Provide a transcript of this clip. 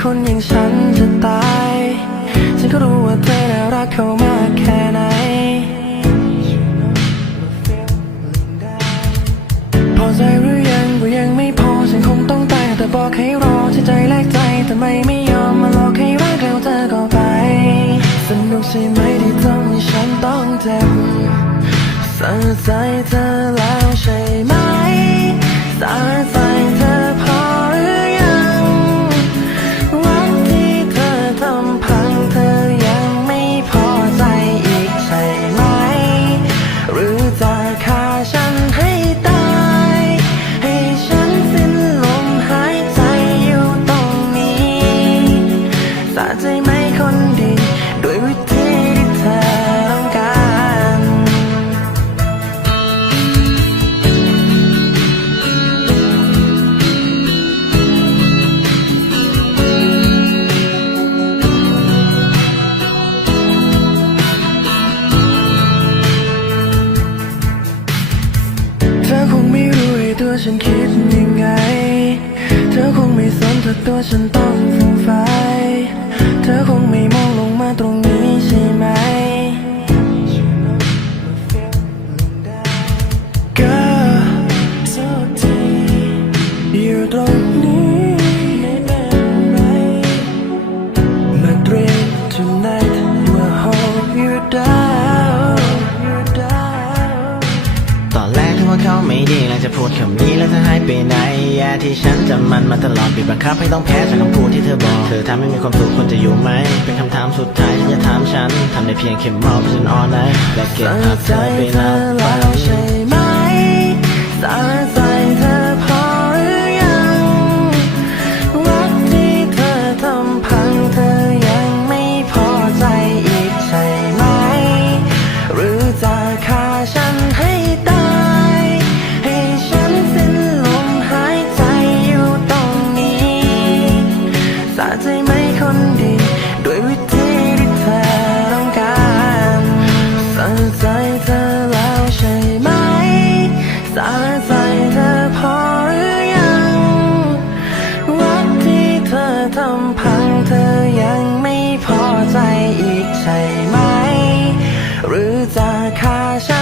คนอย่างฉันจะตาย ฉันก็รู้ว่าเธอน่ารักเขามากแค่ไหน พอใจหรือยังก็ยังไม่พอ ฉันคงต้องตายแต่บอกให้รอที่ใจแลกใจแต่ไม่ไม่ยอมมาหลอกให้รักแล้วเธอก็ไป สนุกใช่ไหมที่ทำให้ฉันต้องเจ็บสะใจเธอแล้ว ฉันคิดยังไง เธอคงไม่สนถ้าตัวฉันต้องฟูมไฟายเธอคง จะพูดคำนี้แล้วเธอหายไปไหนแย่ที่ฉันจำมันมาตลอดบีบบังคับให้ต้องแพ้จากคำพูดที่เธอบอก เธอทำให้มีความสุขคนจะอยู่ไหม เป็นคำถามสุดท้ายที่จะถามฉันทำได้เพียงแค่มอบฉันอ่อนไลน์และเก็บภาพเธอไปนานับไป ใช่ไหม หรือจะฆ่าฉัน